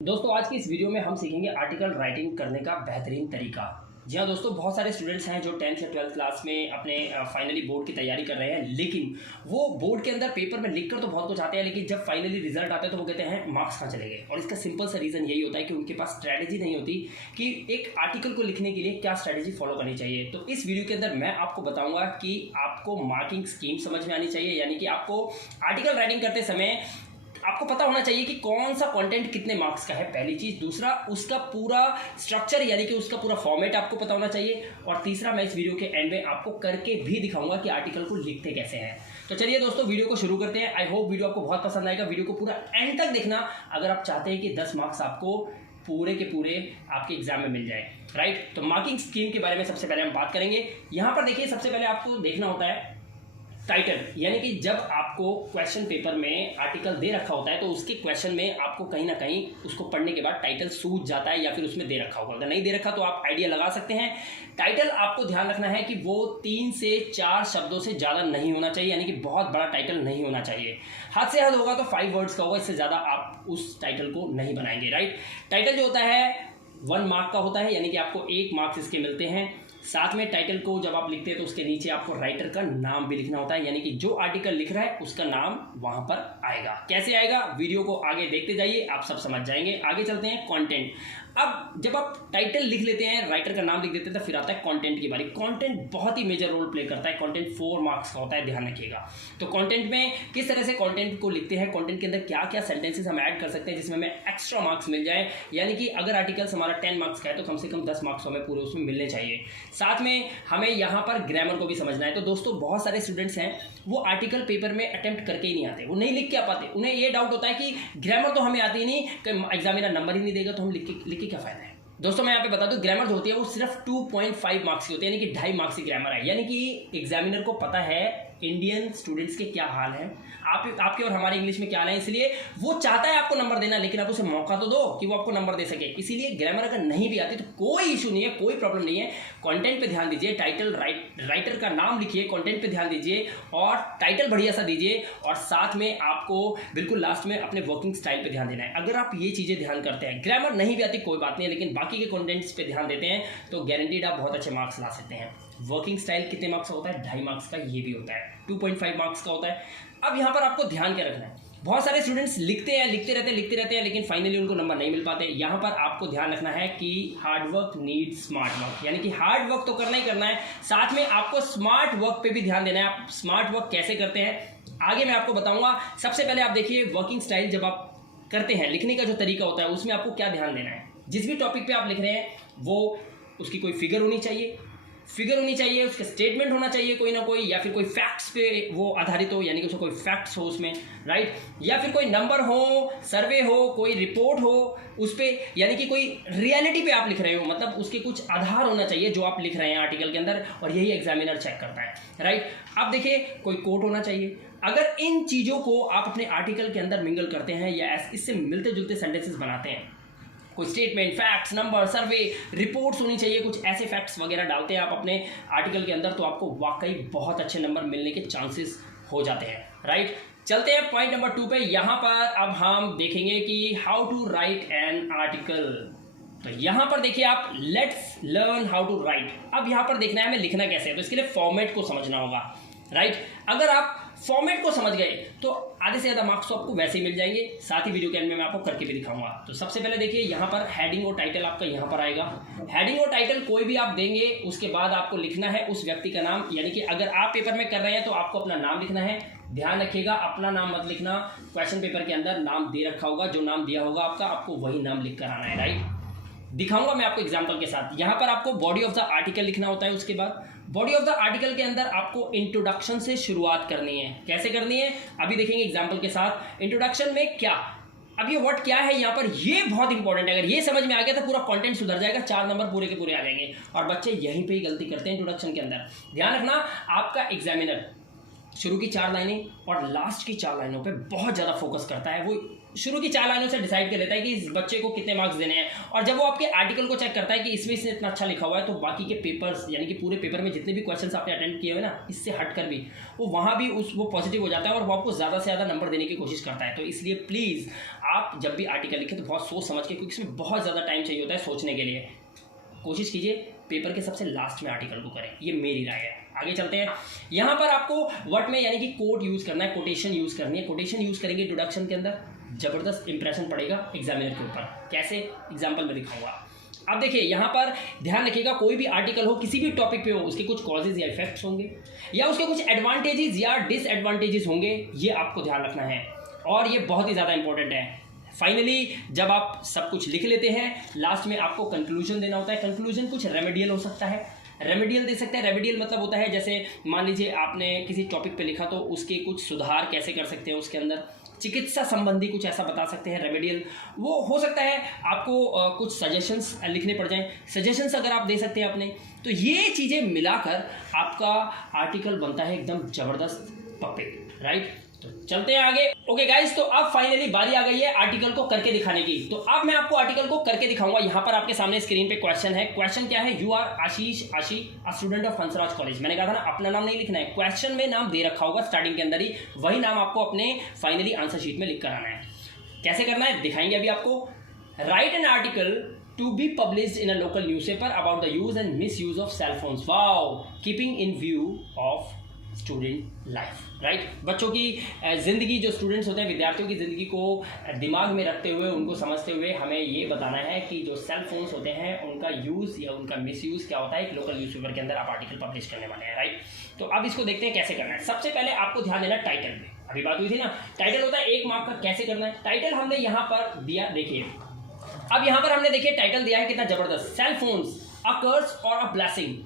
दोस्तों आज की इस वीडियो में हम सीखेंगे आर्टिकल राइटिंग करने का बेहतरीन तरीका। जी हाँ दोस्तों, बहुत सारे स्टूडेंट्स हैं जो 10th या 12th क्लास में अपने फाइनली बोर्ड की तैयारी कर रहे हैं, लेकिन वो बोर्ड के अंदर पेपर में लिखकर तो बहुत कुछ आते हैं, लेकिन जब फाइनली रिजल्ट आते हैं तो वो कहते हैं मार्क्स कहाँ चले गए। और इसका सिंपल सा रीज़न यही होता है कि उनके पास स्ट्रैटेजी नहीं होती कि एक आर्टिकल को लिखने के लिए क्या स्ट्रैटेजी फॉलो करनी चाहिए। तो इस वीडियो के अंदर मैं आपको बताऊंगा कि आपको मार्किंग स्कीम समझ में आनी चाहिए, यानी कि आपको आर्टिकल राइटिंग करते समय आपको पता होना चाहिए कि कौन सा कंटेंट कितने मार्क्स का है, पहली चीज़। दूसरा, उसका पूरा स्ट्रक्चर यानी कि उसका पूरा फॉर्मेट आपको पता होना चाहिए। और तीसरा, मैं इस वीडियो के एंड में आपको करके भी दिखाऊंगा कि आर्टिकल को लिखते कैसे हैं। तो चलिए दोस्तों, वीडियो को शुरू करते हैं। आई होप वीडियो आपको बहुत पसंद आएगा। वीडियो को पूरा एंड तक देखना अगर आप चाहते हैं कि 10 मार्क्स आपको पूरे के पूरे आपके एग्जाम में मिल जाए, राइट। तो मार्किंग स्कीम के बारे में सबसे पहले हम बात करेंगे। यहाँ पर देखिए, सबसे पहले आपको देखना होता है टाइटल, यानी कि जब आपको क्वेश्चन पेपर में आर्टिकल दे रखा होता है तो उसके क्वेश्चन में आपको कहीं ना कहीं उसको पढ़ने के बाद टाइटल सूझ जाता है या फिर उसमें दे रखा होगा। अगर नहीं दे रखा तो आप आइडिया लगा सकते हैं। टाइटल आपको ध्यान रखना है कि वो 3 से 4 शब्दों से ज़्यादा नहीं होना चाहिए, यानी कि बहुत बड़ा टाइटल नहीं होना चाहिए। हद से हद होगा तो 5 वर्ड्स का होगा, इससे ज़्यादा आप उस टाइटल को नहीं बनाएंगे, राइट। टाइटल जो होता है 1 मार्क का होता है, यानी कि आपको 1 मार्क्स इसके मिलते हैं। साथ में टाइटल को जब आप लिखते हैं तो उसके नीचे आपको राइटर का नाम भी लिखना होता है, यानी कि जो आर्टिकल लिख रहा है उसका नाम वहां पर आएगा। कैसे आएगा, वीडियो को आगे देखते जाइए, आप सब समझ जाएंगे। आगे चलते हैं कंटेंट। अब जब आप टाइटल लिख लेते हैं, राइटर का नाम लिख देते हैं, तो फिर आता है कंटेंट की बारी। कंटेंट बहुत ही मेजर रोल प्ले करता है। कंटेंट 4 मार्क्स का होता है, ध्यान रखिएगा। तो कंटेंट में किस तरह से कंटेंट को लिखते हैं, कंटेंट के अंदर क्या क्या सेंटेंसेस हम ऐड कर सकते हैं जिसमें हमें एक्स्ट्रा मार्क्स मिल जाए, यानी कि अगर आर्टिकल्स हमारा 10 मार्क्स का है तो कम से कम 10 मार्क्स हमें पूरे उसमें मिलने चाहिए। साथ में हमें यहाँ पर ग्रामर को भी समझना है। तो दोस्तों, बहुत सारे स्टूडेंट्स हैं वो आर्टिकल पेपर में अटेम्प्ट करके ही नहीं आते, वो नहीं लिख के आ पाते। उन्हें ये डाउट होता है कि ग्रामर तो हमें आती ही नहीं, कि एग्जामिनर नंबर ही नहीं देगा तो हम लिख के क्या फायदा है। दोस्तों, मैं यहाँ पे बता दूं, ग्रामर जो होती है वो सिर्फ 2.5 मार्क्स की होती है, यानी कि 2.5 मार्क्स की ग्रामर है। यानी कि एग्जामिनर को पता है इंडियन स्टूडेंट्स के क्या हाल हैं, आपके और हमारे इंग्लिश में क्या हाल है, इसलिए वो चाहता है आपको नंबर देना, लेकिन आप उसे मौका तो दो कि वो आपको नंबर दे सके। इसीलिए ग्रामर अगर नहीं भी आती तो कोई इशू नहीं है, कोई प्रॉब्लम नहीं है। कंटेंट पे ध्यान दीजिए, टाइटल राइटर का नाम लिखिए, कंटेंट पे ध्यान दीजिए और टाइटल बढ़िया सा दीजिए। और साथ में आपको बिल्कुल लास्ट में अपने वर्किंग स्टाइल पे ध्यान देना है। अगर आप ये चीज़ें ध्यान करते हैं, ग्रामर नहीं भी आती कोई बात नहीं है, लेकिन बाकी के कंटेंट्स पे ध्यान देते हैं तो गारंटीड आप बहुत अच्छे मार्क्स ला सकते हैं। वर्किंग स्टाइल कितने मार्क्स का होता है, 2.5 मार्क्स का, ये भी होता है 2.5 मार्क्स का होता है। अब यहाँ पर आपको ध्यान क्या रखना है, बहुत सारे स्टूडेंट्स लिखते रहते हैं लेकिन फाइनली उनको नंबर नहीं मिल पाते। यहाँ पर आपको ध्यान रखना है कि hard work need smart work, यानी कि हार्ड वर्क तो करना ही करना है, साथ में आपको स्मार्ट वर्क पे भी ध्यान देना है। आप स्मार्ट वर्क कैसे करते हैं आगे मैं आपको बताऊंगा। सबसे पहले आप देखिए, वर्किंग स्टाइल जब आप करते हैं, लिखने का जो तरीका होता है उसमें आपको क्या ध्यान देना है। जिस भी टॉपिक पे आप लिख रहे हैं वो उसकी कोई फिगर होनी चाहिए, उसका स्टेटमेंट होना चाहिए कोई ना कोई, या फिर कोई फैक्ट्स पे वो आधारित हो, यानी कि उसका कोई फैक्ट्स हो उसमें, राइट। या फिर कोई नंबर हो, सर्वे हो, कोई रिपोर्ट हो उस पर, यानी कि कोई रियलिटी पे आप लिख रहे हो, मतलब उसके कुछ आधार होना चाहिए जो आप लिख रहे हैं आर्टिकल के अंदर, और यही एग्जामिनर चेक करता है, राइट। अब देखिए, कोई कोट होना चाहिए। अगर इन चीज़ों को आप अपने आर्टिकल के अंदर मिंगल करते हैं या इससे मिलते जुलते सेंटेंसेस बनाते हैं, कोई स्टेटमेंट, फैक्ट्स, नंबर, सर्वे, रिपोर्ट्स होनी चाहिए, कुछ ऐसे फैक्ट्स वगैरह डालते हैं आप अपने आर्टिकल के अंदर, तो आपको वाकई बहुत अच्छे नंबर मिलने के चांसेस हो जाते हैं, राइट। चलते हैं पॉइंट नंबर 2 पे। यहाँ पर अब हम देखेंगे कि how to write an article. तो यहाँ पर देखिए आप, let's learn how to write. अब यहाँ पर देखना है हमें लिखना कैसे है, तो इसके लिए फॉर्मेट को समझना होगा, राइट। अगर आप फॉर्मेट को समझ गए तो आधे से ज़्यादा मार्क्स तो आपको वैसे ही मिल जाएंगे। साथ ही वीडियो के एंड में मैं आपको करके भी दिखाऊंगा। तो सबसे पहले देखिए, यहाँ पर हेडिंग और टाइटल आपका यहाँ पर आएगा। हेडिंग और टाइटल कोई भी आप देंगे, उसके बाद आपको लिखना है उस व्यक्ति का नाम, यानी कि अगर आप पेपर में कर रहे हैं तो आपको अपना नाम लिखना है। ध्यान रखिएगा, अपना नाम मत लिखना। क्वेश्चन पेपर के अंदर नाम दे रखा होगा, जो नाम दिया होगा आपको वही नाम लिख कर आना है, राइट। दिखाऊंगा मैं आपको एग्जाम्पल के साथ। यहाँ पर आपको बॉडी ऑफ द आर्टिकल लिखना होता है। उसके बाद बॉडी ऑफ द आर्टिकल के अंदर आपको इंट्रोडक्शन से शुरुआत करनी है। कैसे करनी है अभी देखेंगे एग्जाम्पल के साथ। इंट्रोडक्शन में क्या, अब ये वर्ड क्या है यहाँ पर, ये बहुत इंपॉर्टेंट है। अगर ये समझ में आ गया तो पूरा कंटेंट सुधर जाएगा, 4 नंबर पूरे के पूरे आ जाएंगे। और बच्चे यहीं पे ही गलती करते हैं इंट्रोडक्शन के अंदर। ध्यान रखना, आपका एग्जामिनर शुरू की 4 लाइनें और लास्ट की 4 लाइनों पे बहुत ज़्यादा फोकस करता है। वो शुरू की 4 लाइनों से डिसाइड कर लेता है कि इस बच्चे को कितने मार्क्स देने हैं, और जब वो आपके आर्टिकल को चेक करता है कि इसमें इसने इतना अच्छा लिखा हुआ है, तो बाकी के पेपर्स यानी कि पूरे पेपर में जितने भी क्वेश्चंस आपने अटेंड किए हुए ना, इससे हटकर भी वो वहाँ भी वो पॉजिटिव हो जाता है और वो आपको ज़्यादा से ज़्यादा नंबर देने की कोशिश करता है। तो इसलिए प्लीज़ आप जब भी आर्टिकल लिखें तो बहुत सोच समझ के, क्योंकि इसमें बहुत ज़्यादा टाइम चाहिए होता है सोचने के लिए, कोशिश कीजिए पेपर के सबसे लास्ट में आर्टिकल को करें, ये मेरी राय है। आगे चलते हैं। यहाँ पर आपको वर्ड में यानी कि कोट यूज़ करना है, कोटेशन यूज़ करनी है। कोटेशन यूज़ करेंगे इंट्रोडक्शन के अंदर, ज़बरदस्त इंप्रेशन पड़ेगा एग्जामिनर के ऊपर। कैसे, एग्जाम्पल में दिखाऊंगा। अब देखिए यहाँ पर ध्यान रखिएगा, कोई भी आर्टिकल हो किसी भी टॉपिक पे हो, उसके कुछ कॉजेज या इफेक्ट्स होंगे या उसके कुछ एडवांटेजेस या डिसएडवांटेजेस होंगे, ये आपको ध्यान रखना है और ये बहुत ही ज़्यादा इंपॉर्टेंट है। फाइनली जब आप सब कुछ लिख लेते हैं, लास्ट में आपको कंक्लूजन देना होता है। कंक्लूजन कुछ रेमेडियल हो सकता है, रेमेडियल दे सकते हैं। रेमेडियल मतलब होता है जैसे मान लीजिए आपने किसी टॉपिक पे लिखा तो उसके कुछ सुधार कैसे कर सकते हैं, उसके अंदर चिकित्सा संबंधी कुछ ऐसा बता सकते हैं। रेमेडियल वो हो सकता है आपको कुछ सजेशंस लिखने पड़ जाएं, सजेशंस अगर आप दे सकते हैं अपने, तो ये चीज़ें मिलाकर आपका आर्टिकल बनता है एकदम ज़बरदस्त परफेक्ट, राइट। तो चलते हैं आगे। ओके गाइस, तो अब फाइनली बारी आ गई है आर्टिकल को करके दिखाने की। तो अब मैं आपको आर्टिकल को करके दिखाऊंगा। यहाँ पर आपके सामने स्क्रीन पे क्वेश्चन है। क्वेश्चन क्या है, you are Ashish a student of Hansraj college. मैंने कहा था ना अपना नाम नहीं लिखना है, क्वेश्चन में नाम दे रखा होगा स्टार्टिंग के अंदर ही, वही नाम आपको अपने फाइनली आंसर शीट में लिख कर आना है। कैसे करना है दिखाएंगे अभी आपको। Right an article to be published in a local newspaper about the use and misuse of cell phones. Wow, keeping in view of student life, right. बच्चों की ज़िंदगी, जो स्टूडेंट्स होते हैं, विद्यार्थियों की ज़िंदगी को दिमाग में रखते हुए, उनको समझते हुए हमें ये बताना है कि जो सेल फोन्स होते हैं उनका यूज़ या उनका मिसयूज़ क्या होता है। एक लोकल न्यूज़पेपर के अंदर आप आर्टिकल पब्लिश करने वाले हैं, राइट। तो अब इसको देखते हैं कैसे करना है। सबसे पहले आपको ध्यान देना टाइटल में, अभी बात हुई थी ना, टाइटल होता है 1 मार्क का। कैसे करना है टाइटल, हमने यहाँ पर दिया, देखिए अब यहाँ पर हमने देखिए टाइटल दिया है कितना ज़बरदस्त, सेल फोन्स अ कर्स और अ ब्लेसिंग।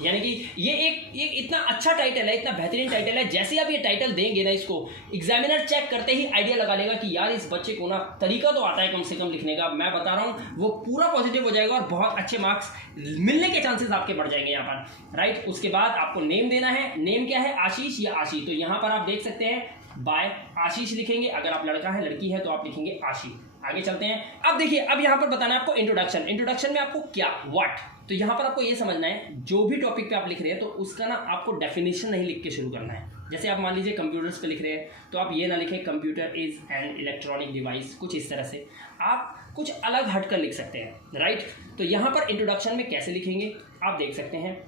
यानी कि ये एक इतना अच्छा टाइटल है, इतना बेहतरीन टाइटल है। जैसे आप ये टाइटल देंगे ना, इसको एग्जामिनर चेक करते ही आइडिया लगा लेगा कि यार इस बच्चे को ना तरीका तो आता है कम से कम लिखने का। मैं बता रहा हूँ वो पूरा पॉजिटिव हो जाएगा और बहुत अच्छे मार्क्स मिलने के चांसेस आपके बढ़ जाएंगे यहाँ पर, राइट। उसके बाद आपको नेम देना है। नेम क्या है, आशीष या आशी। तो यहाँ पर आप देख सकते हैं बाय आशीष लिखेंगे, अगर आप लड़का है लड़की है तो आप लिखेंगे आशी। आगे चलते हैं। अब देखिए, अब यहाँ पर बताना है आपको इंट्रोडक्शन। इंट्रोडक्शन में आपको क्या, व्हाट, तो यहाँ पर आपको ये समझना है जो भी टॉपिक पे आप लिख रहे हैं तो उसका ना आपको डेफिनेशन नहीं लिख के शुरू करना है। जैसे आप मान लीजिए कंप्यूटर्स पे लिख रहे हैं तो आप ये ना लिखें computer is an electronic device, कुछ इस तरह से आप कुछ अलग हटकर लिख सकते हैं, राइट। तो यहाँ पर इंट्रोडक्शन में कैसे लिखेंगे आप देख सकते हैं।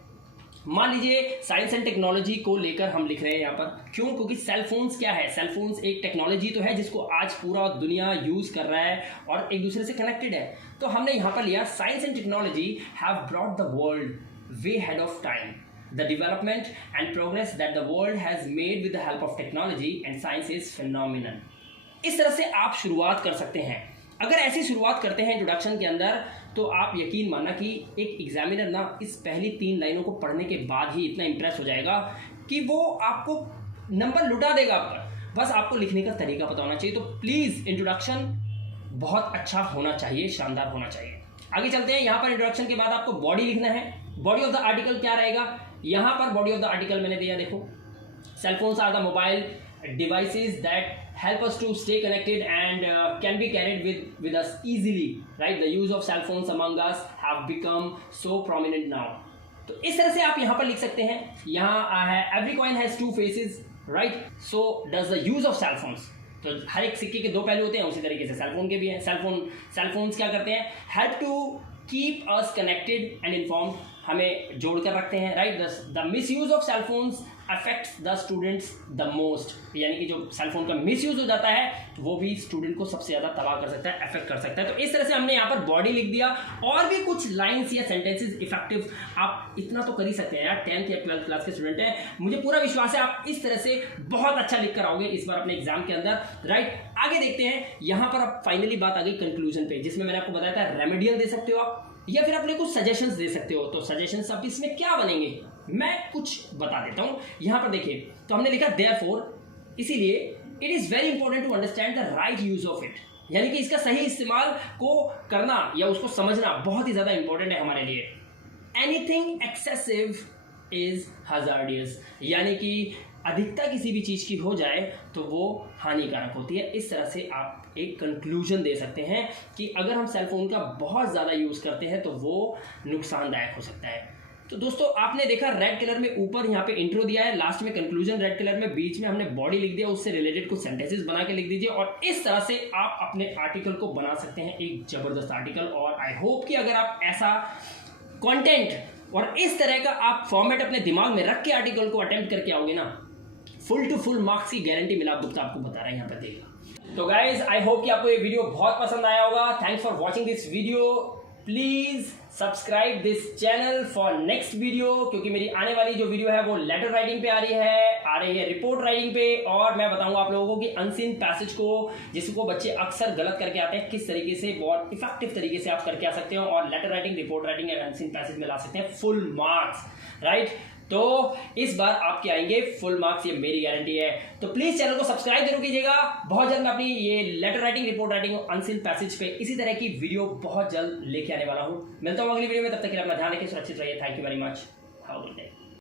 मान लीजिए साइंस एंड टेक्नोलॉजी को लेकर हम लिख रहे हैं यहाँ पर, क्यों, क्योंकि सेल फोन्स क्या है, सेल फोन्स एक टेक्नोलॉजी तो है जिसको आज पूरा दुनिया यूज़ कर रहा है और एक दूसरे से कनेक्टेड है। तो हमने यहाँ पर लिया science and technology have brought the world way head of time, the development and progress that the world has made with the help of technology and science is phenomenal. इस तरह से आप शुरुआत कर सकते हैं। अगर ऐसी शुरुआत करते हैं इंट्रोडक्शन के अंदर तो आप यकीन मानना कि एक एग्जामिनर ना इस पहली 3 लाइनों को पढ़ने के बाद ही इतना इंप्रेस हो जाएगा कि वो आपको नंबर लुटा देगा आप पर। बस आपको लिखने का तरीका पता होना चाहिए। तो प्लीज़ इंट्रोडक्शन बहुत अच्छा होना चाहिए, शानदार होना चाहिए। आगे चलते हैं। यहाँ पर इंट्रोडक्शन के बाद आपको बॉडी लिखना है। बॉडी ऑफ द आर्टिकल क्या रहेगा, यहाँ पर बॉडी ऑफ द आर्टिकल मैंने दिया, देखो cell phones are the mobile devices that help us to stay connected and can be carried with us easily, right? The use of cell phones among us have become so prominent now. तो इस तरह से आप यहाँ पर लिख सकते हैं। यहाँ है every coin has 2 faces, right? So does the use of cell phones. तो हर एक सिक्के के 2 पहलू होते हैं, उसी तरीके से सेल फोन के भी हैं। सेल फोन्स क्या करते हैं, help to keep us connected and informed, हमें जोड़ कर रखते हैं, right. The misuse of cell phones affects the students the most, यानी कि जो सेल फोन का मिस यूज हो जाता है वो भी स्टूडेंट को सबसे ज़्यादा तबाह कर सकता है, अफेक्ट कर सकता है। तो इस तरह से हमने यहाँ पर बॉडी लिख दिया और भी कुछ लाइन्स या सेंटेंसेस इफेक्टिव आप इतना तो कर ही सकते हैं यार, 10th या 12th क्लास के स्टूडेंट हैं, मुझे पूरा विश्वास है आप इस तरह से बहुत अच्छा लिख कर आओगे इस बार अपने एग्जाम के अंदर, राइट। आगे देखते हैं। यहाँ पर अब फाइनली बात आ गई कंक्लूजन पे, जिसमें मैंने आपको बताया था रेमेडियल दे सकते हो आप या फिर अपने कुछ सजेशंस दे सकते हो। तो सजेशंस अब इसमें क्या बनेंगे मैं कुछ बता देता हूं। यहां पर देखिए, तो हमने लिखा देयरफॉर, इसीलिए it is very important to understand the right use of it, यानी कि इसका सही इस्तेमाल को करना या उसको समझना बहुत ही ज्यादा इंपॉर्टेंट है हमारे लिए। एनीथिंग एक्सेसिव इज हजार्डियस, यानी कि अधिकता किसी भी चीज़ की हो जाए तो वो हानिकारक होती है। इस तरह से आप एक कंक्लूजन दे सकते हैं कि अगर हम सेल फोन का बहुत ज़्यादा यूज़ करते हैं तो वो नुकसानदायक हो सकता है। तो दोस्तों आपने देखा रेड कलर में ऊपर यहाँ पे इंट्रो दिया है, लास्ट में कंक्लूजन रेड कलर में, बीच में हमने बॉडी लिख दिया, उससे रिलेटेड कुछ सेंटेंसेस बना के लिख दीजिए और इस तरह से आप अपने आर्टिकल को बना सकते हैं एक जबरदस्त आर्टिकल। और आई होप कि अगर आप ऐसा कंटेंट और इस तरह का आप फॉर्मेट अपने दिमाग में रख के आर्टिकल को अटेम्प्ट करके आओगे ना, फुल टू फुल मार्क्स की गारंटी मिला गुप्ता आपको बता रहा है यहाँ पर देगा। तो गाइज आई होप कि आपको ये वीडियो बहुत पसंद आया होगा। Thanks for watching this video. Please subscribe this channel for next video, क्योंकि मेरी आने वाली जो वीडियो है वो लेटर राइटिंग पे आ रही है रिपोर्ट राइटिंग पे, और मैं बताऊंगा आप लोगों को कि अनसीन पैसेज को जिसको बच्चे अक्सर गलत करके आते हैं किस तरीके से बहुत इफेक्टिव तरीके से आप करके आ सकते हो और लेटर राइटिंग, रिपोर्ट राइटिंग या अनसीन पैसेज में ला सकते हैं फुल मार्क्स, राइट। तो इस बार आपके आएंगे फुल मार्क्स, ये मेरी गारंटी है। तो प्लीज चैनल को सब्सक्राइब जरूर कीजिएगा। बहुत जल्द मैं अपनी ये लेटर राइटिंग, रिपोर्ट राइटिंग और अनसीन पैसेज पे इसी तरह की वीडियो बहुत जल्द लेके आने वाला हूं। मिलता हूं अगली वीडियो में, तब तक के लिए अपना ध्यान रखिए, सुरक्षित रहिए। Thank you very much, have a good day.